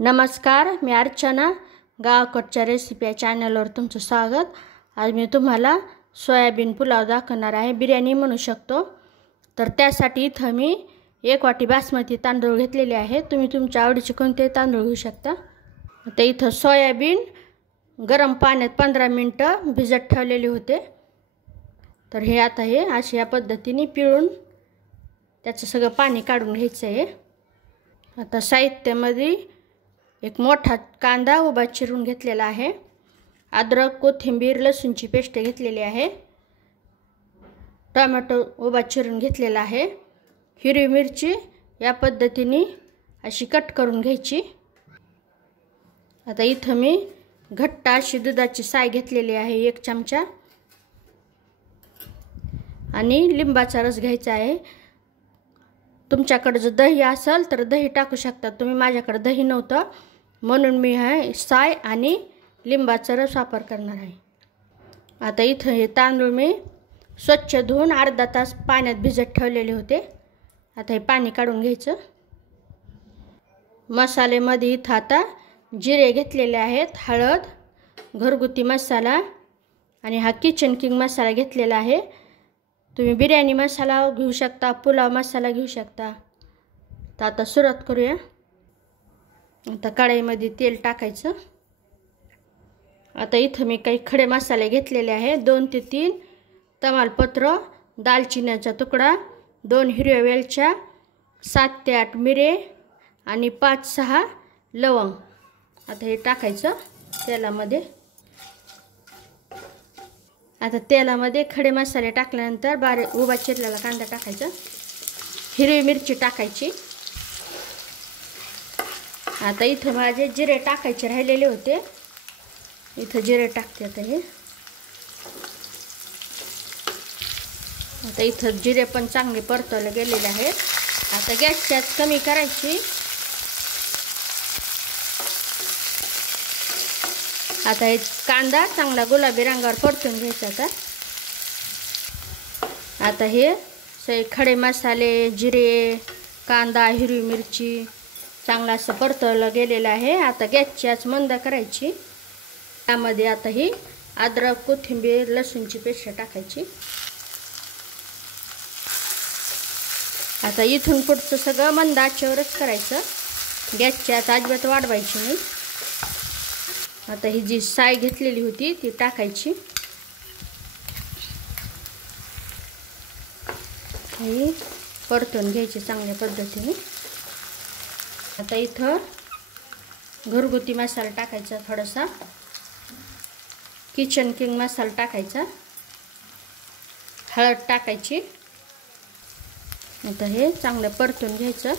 नमस्कार, मी अर्चना. गावाकडच्या रेसिपी या चॅनलवर तुमचं स्वागत. आज मी तुम्हाला सोयाबीन पुलाव दाखवणार आहे. बिर्याणी म्हणू शकतो. तर त्यासाठी इथं मी 1 वाटी बासमती तांदूळ घेतलेले आहे. तुम्ही तुमच्या आवडीचे कोणते तांदूळ घेऊ शकता. आता इथं सोयाबीन गरम पाण्यात 15 मिनिटं भिजत ठेवलेले होते. तर हे आता हे अशा या पद्धतीने पिळून त्याचं सगळं पाणी काढून घ्यायचं आहे. आता साहित्यामध्ये एक मोठा कांदा उभा चिरून घेतलेला आहे. अद्रक, कोथिंबीर, लसूणची पेस्ट घेतलेली आहे. टोमॅटो उभा चिरून घेतलेला आहे. हिरवी मिरची या पद्धतीने अशी कट करून घ्यायची. आता इथं मी घट्ट अशी दुधाची साय घेतलेली आहे 1 चमचा आणि लिंबाचा रस घ्यायचा आहे. तुमच्याकडे जर दही असेल तर दही टाकू शकता तुम्ही. माझ्याकडे दही नव्हतं म्हणून मी हा साय आणि लिंबाचा रस वापर करणार आहे. आता इथं हे तांदूळ मी स्वच्छ धुवून अर्धा तास पाण्यात भिजत ठेवलेले होते. आता हे पाणी काढून घ्यायचं. मसाल्यामध्ये इथं आता जिरे घेतलेले आहेत, हळद, घरगुती मसाला आणि हा किचन किंग मसाला घेतलेला आहे. तुम्ही बिर्याणी मसाला घेऊ शकता, पुलाव मसाला घेऊ शकता. तर आता सुरुवात करूया. आता कढईमध्ये तेल टाकायचं. आता इथं मी काही खडे मसाले घेतलेले आहे. 2 ते 3 तमालपत्र, दालचिन्याचा तुकडा, 2 हिरव्या वेलच्या, 7 ते 8 मिरे आणि 5-6 लवंग. आता हे टाकायचं तेलामध्ये. आता तेलामध्ये खडे मसाले टाकल्यानंतर बारीक उभा चिरलेला कांदा टाकायचा. हिरवी मिरची टाकायची. आता इथं माझे जिरे टाकायचे राहिलेले होते. इथं जिरे टाकते. आता हे आता इथं जिरे पण चांगले परतवले गेलेले आहेत. आता गॅसची आच कमी करायची. आता हे कांदा चांगला गुलाबी रंगावर परतून घ्यायचा. आता हे सगळे खडे मसाले, जिरे, कांदा, हिरवी मिरची चांगला असं परतवलं गेलेलं आहे. आता गॅसची आच मंद करायची. त्यामध्ये आता ही अद्रक, कोथिंबीर, लसूणची पेस्ट टाकायची. आता इथून पुढचं सगळं मंद आचेवरच करायचं. गॅसची आच अजिबात वाढवायची नाही. आता ही जी साय घेतलेली होती ती टाकायची. ही परतून घ्यायची चांगल्या पद्धतीने. आता इथं घरगुती मसाला टाकायचा, थोडासा किचन किंग मसाला टाकायचा, हळद टाकायची. आता हे चांगलं परतून घ्यायचं.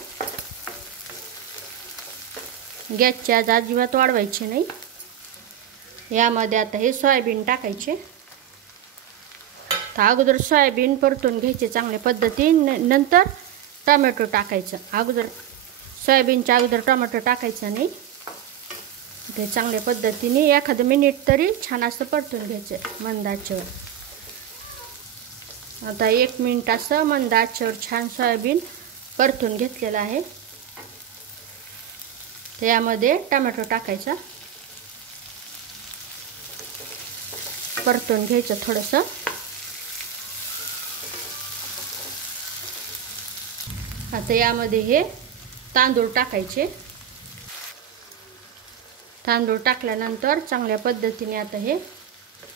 गॅसची आच अजिबात वाढवायची नाही. यामध्ये आता हे सोयाबीन टाकायचे. तर अगोदर सोयाबीन परतून घ्यायचे चांगल्या पद्धतीने, नंतर टोमॅटो टाकायचं. अगोदर सोयाबीनच्या अगोदर टोमॅटो टाकायचं नाही. ते चांगल्या पद्धतीने 1 मिनिट तरी छान असं परतून घ्यायचं मंद आचेवर. आता 1 मिनिट असं मंद आचेवर छान सोयाबीन परतून घेतलेलं आहे. त्यामध्ये टोमॅटो टाकायचा, परतून घ्यायचं थोडंसं. आता यामध्ये हे तांदूळ टाकायचे. तांदूळ टाकल्यानंतर चांगल्या पद्धतीने आता हे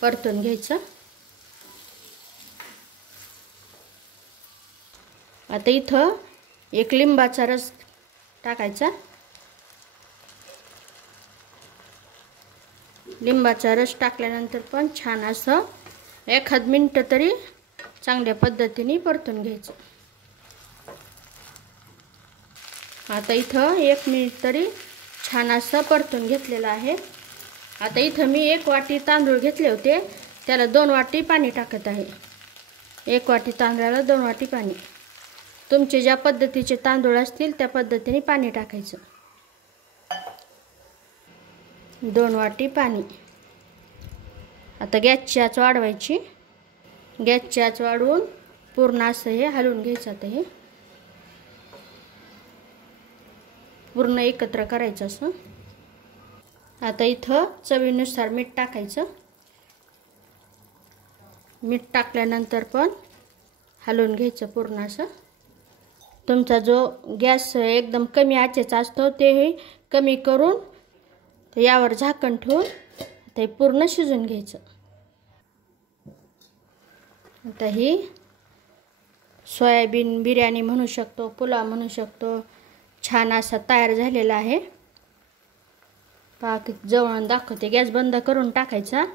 परतून घ्यायचं. आता इथं 1 लिंबाचा रस टाकायचा. लिंबाचा रस टाकल्यानंतर पण छान असं 1 मिनिट तरी चांगल्या पद्धतीने परतून घ्यायचं. आता इथं 1 मिनिट तरी छान असं परतून घेतलेलं आहे. आता इथं मी 1 वाटी तांदूळ घेतले होते, त्याला 2 वाटी पाणी टाकत आहे. 1 वाटी तांदळाला 2 वाटी पाणी. तुमचे ज्या पद्धतीचे तांदूळ असतील त्या पद्धतीने पाणी टाकायचं. 2 वाटी पाणी. आता गॅसची आच वाढवायची. गॅसची आच वाढवून पूर्ण असं हे हलवून घ्यायचं. आता हे पूर्ण एकत्र करायचं असं. आता इथं चवीनुसार मीठ टाकायचं। मीठ टाकल्यानंतर पण हलवून घ्यायचं पूर्ण असं। तुमचा जो गॅस एकदम कमी आचेचा असतो ते कमी करून यावर झाकण ठेवून ते पूर्ण शिजून घ्यायचं। आता ही सोयाबीन बिर्याणी म्हणू शकतो, पुलाव म्हणू शकतो, छान असा तयार झालेला आहे। पहा जवळून दाखवते। गॅस बंद करून टाकायचा।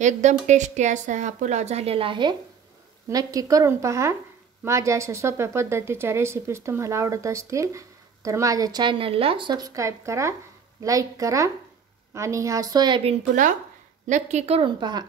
एकदम टेस्टी असा हा पुलाव झालेला आहे। नक्की करून पहा। माझ्या अशा सोप्या पद्धतीच्या रेसिपीज तुम्हाला आवडत असतील तर माझ्या चॅनलला सबस्क्राईब करा, लाईक करा आणि हा सोयाबीन पुलाव नक्की करून पहा।